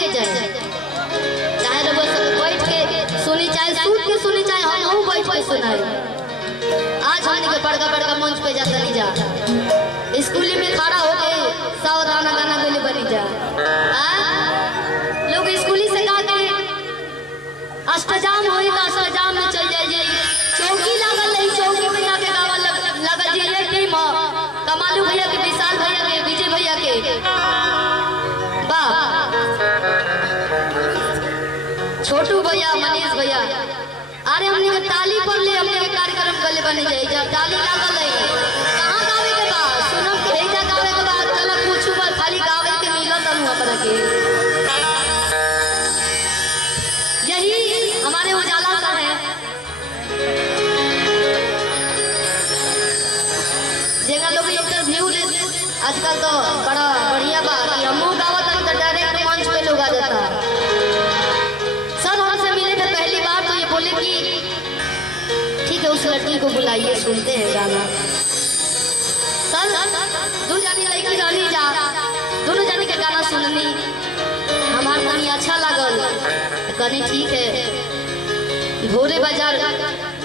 के जाए, चाहे लोग बैठ के सुनी, चाहे सूत के सुनी, चाहे हम बैठ के सुनाए। आज हमने के बड़का बड़का मंच पे जाता नहीं जा, स्कूली में खड़ा हो गए सावधाना गाना गले बनी जा। लोग स्कूली से गा के अष्टजाम होई तो अष्टजाम में चल जाइए, चौकी लागल नहीं, चौकी में जाके गावा लगल जी ये टीम कमालू भैया के, विशाल भैया के, विजय भैया के, वाह छोटू भैया, मनीष भैया। अरे हमने के ताली पर ले, हमने के कार्यक्रम गले बने जाए। जब ताली लागल है कहां गावे के बा, सुनम के भेजा गावे के बा, चला पूछू बा, खाली गावे के मिलत हम हमरा के। यही हमारे उजाला का है, जेगा लोग इंटरव्यू ले आजकल तो बड़ा बढ़िया बा कि हमहू गावत हम तो डायरेक्ट मंच पे लोग आ जाता। सर हमसे मिले थे पहली बार तो ये बोले कि ठीक है उस लड़की को बुलाइए, सुनते हैं गाना। सर दो जानी लड़की रहनी जा, दोनों जाने के गाना सुननी, हमारे मन अच्छा लागल, कहनी ठीक है भोरे बाजार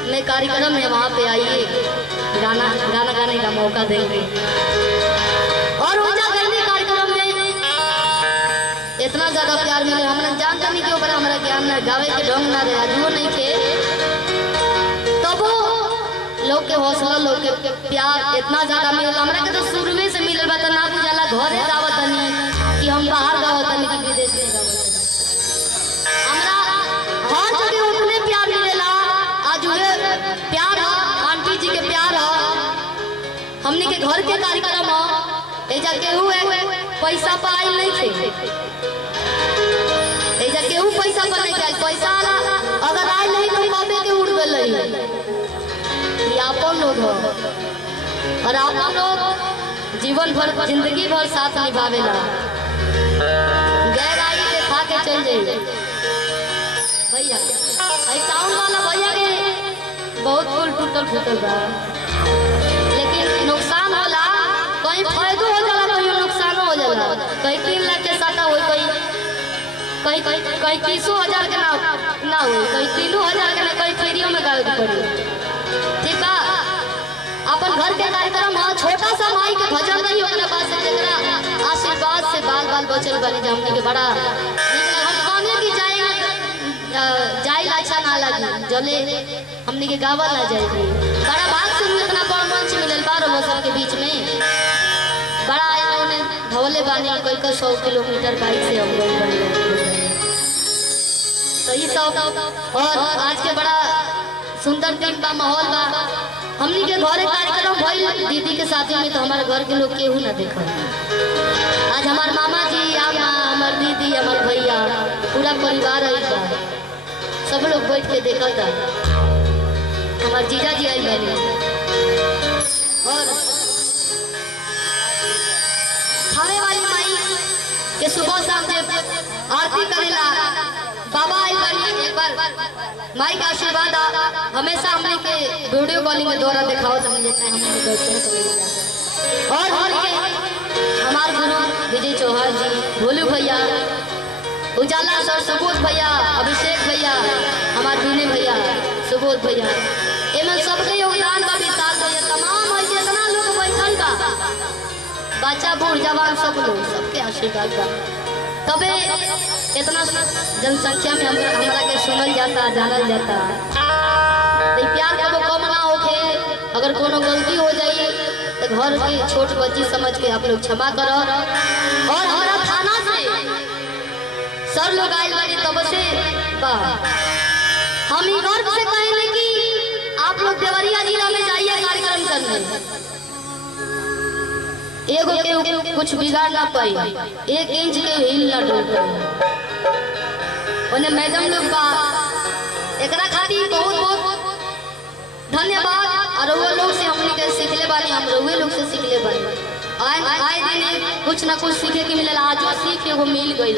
में कार्यक्रम है, वहाँ पे आइए, गाना गाने का मौका देंगे। और ऊंचा गलती कार्यक्रम में इतना ज्यादा प्यार मिले, हमने जानता नहीं क्यों, बड़ा हमारा ज्ञान ना, गावे के ढंग ना रहे, जो नहीं थे तब वो लोग के हौसला, लोग के प्यार इतना ज्यादा मिले। हमरा के तो शुरुए से मिलल बा, ना बुझाला घरे गावत नहीं कि हम बाहर गावत नहीं कि विदेश में गावत। हमरा हर जगह उतने प्यार मिलेला। आज उहे प्यार है, आंटी जी के प्यार है, हमने के घर के कार्यक्रम है, एजा केहू है पैसा पाई नहीं थे, एजा केहू पैसा पर नहीं गया, पैसा आला अगर आए नहीं तो कबे के उड़ गए। ये आपन लोग हो, और आपन लोग जीवन भर, जिंदगी भर साथ निभावेला। गैर आई देखा के चल जाइए भैया, साउंड वाला भैया के बहुत कुल टूटल फूटल बा, लेकिन नुकसान होला, कहीं फायदो हो जाला, कहीं नुकसान हो जाला। कहीं 3 लाख के साटा हो, कहीं 30,000 के ना हो, कहीं 3,000 के ना, कहीं फ्रीओ में गावे के पड़ी। ठीक बा, अपन घर के कार्यक्रम है, छोटा सा माई के भजन नहीं ओकरा बाद से जेकरा आशीर्वाद से बाल बाल बचल बने, हमने के बड़ा हम कहने की जाए अच्छा ना लगी, जले हमने के गावल ना जाए। बड़ा भाग से इतना बड़ मंच मिलल बारो लोग के बीच में, बड़ा इन्होंने धवले बानी कई 100 किलोमीटर बाइक से हम लोग सही सब। और आज के बड़ा सुंदर दिन बा, माहौल बा, हमनी के घरे कार्यक्रम भइल दीदी के शादी में, तो हमारे घर के लोग केहू ना देखा। आज हमार मामा जी, हमार दीदी, हमार भैया, पूरा परिवार आई बा, सब लोग बैठ के देखा था। हमार जीजा जी आई बने, और खाने वाली माई के सुबह शाम जब आरती करेला बाबा आई बनी। एक बार माई का आशीर्वाद हमेशा हमने के वीडियो कॉलिंग के द्वारा दिखाओ तो मुझे और हमारे गुरु विजय चौहान जी, भोलू भैया, उजाला सर, सुबोध भैया, अभिषेक भैया, हमारे बीने भैया, सुबोध भैया, एमन सबके योगदान बा, विशाल भैया, तमाम है जितना लोग बैठल बा, बच्चा बूढ़ जवान सब लोग, सबके आशीर्वाद बा, तबे इतना जनसंख्या में हमरा के सुनल जाता, जानल जाता। तो प्यार को कम ना होके, अगर कोनो गलती हो जाए तो घर की छोट बच्ची समझ के आप लोग क्षमा करो। और हमारा थाना से सर लोग आए बारी तब से हम ही गर्व से कहेंगे कि आप लोग देवरिया जिला में जाइए कार्यक्रम करने, एगो के कुछ बिगाड़ ना पाई, 1 इंच के हिल ना डोल पाई। मैडम लोग बा, एकरा खातिर बहुत बहुत धन्यवाद। और वो लोग से हमने के सीखले बानी, हम रोवे लोग से सीखले बानी। आए दिन कुछ ना कुछ सीखे के मिलेला, आज सीख एगो मिल गइल।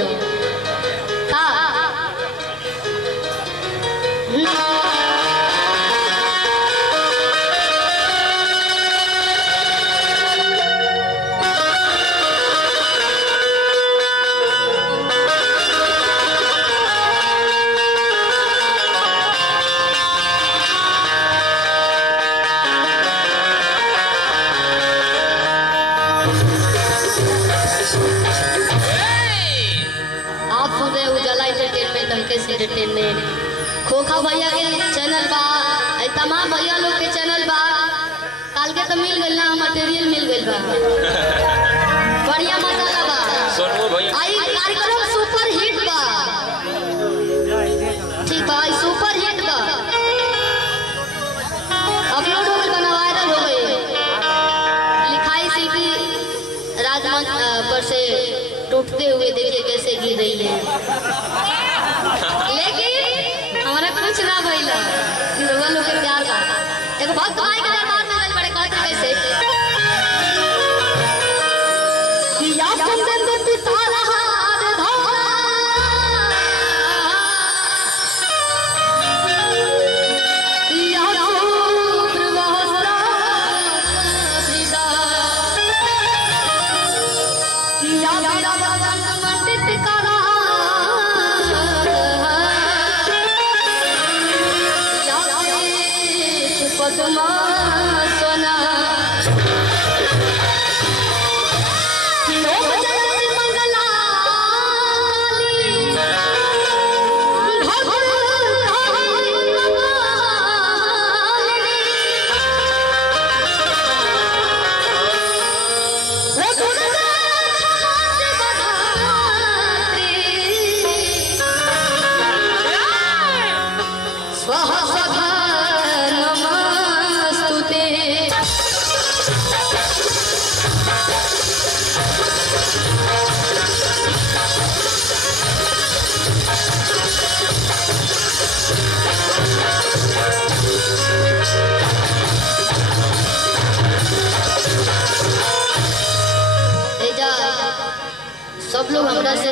मुकेश एंटरटेनमेंट, खोखा भैया के चैनल बा, तमाम भैया लोग के चैनल बा। काल के तो मिल गइल ना, मटेरियल मिल गइल बा, बढ़िया मसाला बा। सोनू भैया आई कार्यक्रम सुपर हिट बा, ठीक बा, सुपर हिट बा, अपलोड हो गइल, वायरल हो गइल। लिखाई सीपी राजमंच पर से टूटते हुए देखिए कैसे गिर रही है, लेकिन हमारा कुछ ना भइला, लोगन लोग के प्यार बा। एगो भक्त भाई के दरबार में गइल बड़े, कहते कैसे कि या चंदन पिता हार धोला, या शुभ्र वस्त्र प्रीता, या मंडित करा, या पद्मा सोना, सब लोग हमरा से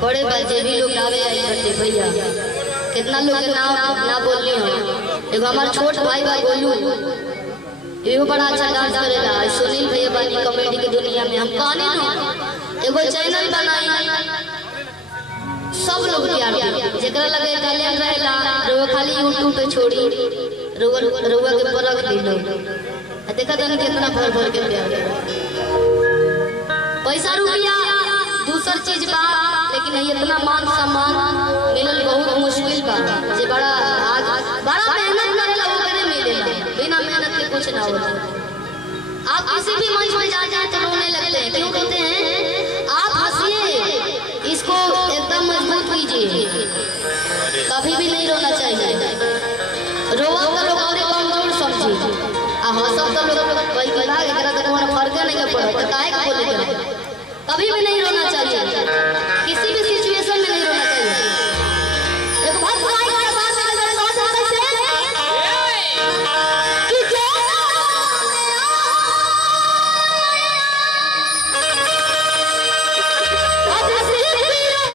बड़े बजे भी लोग आवे आई करते भैया, कितना लोग के नाम ना बोलली हम। एगो हमार छोट भाई बा गोलू, एगो बड़ा अच्छा डांस करेला, सुनील भैया बानी कॉमेडी की दुनिया में। हम कहने ना एगो चैनल बनाई, सब लोग प्यार दी, जेकरा लगे टैलेंट रहेला रो खाली यूट्यूब पे छोड़ी रोवा के परख दी लोग, देखा तनी कितना भर भर के प्यार। पैसा रुपया दूसर चीज बा, लेकिन इतना मान सम्मान मिलल बहुत मुश्किल बा। जे बड़ा मेहनत करेला ओकरे मिलेला, बिना मेहनत के कुछ ना होता। आप किसी भी मंच में जा जाए तो रोने लगते हैं, क्यों कहते हैं? आप हंसिए, इसको एकदम मजबूत कीजिए, कभी भी नहीं रोना चाहिए। रोवा तो लोग और कमजोर समझी, आ हंसब तो लोग वही विभाग एकरा तक कोनो फर्क नहीं पड़ता, काहे के बोले, कभी भी नहीं रोना चाहिए।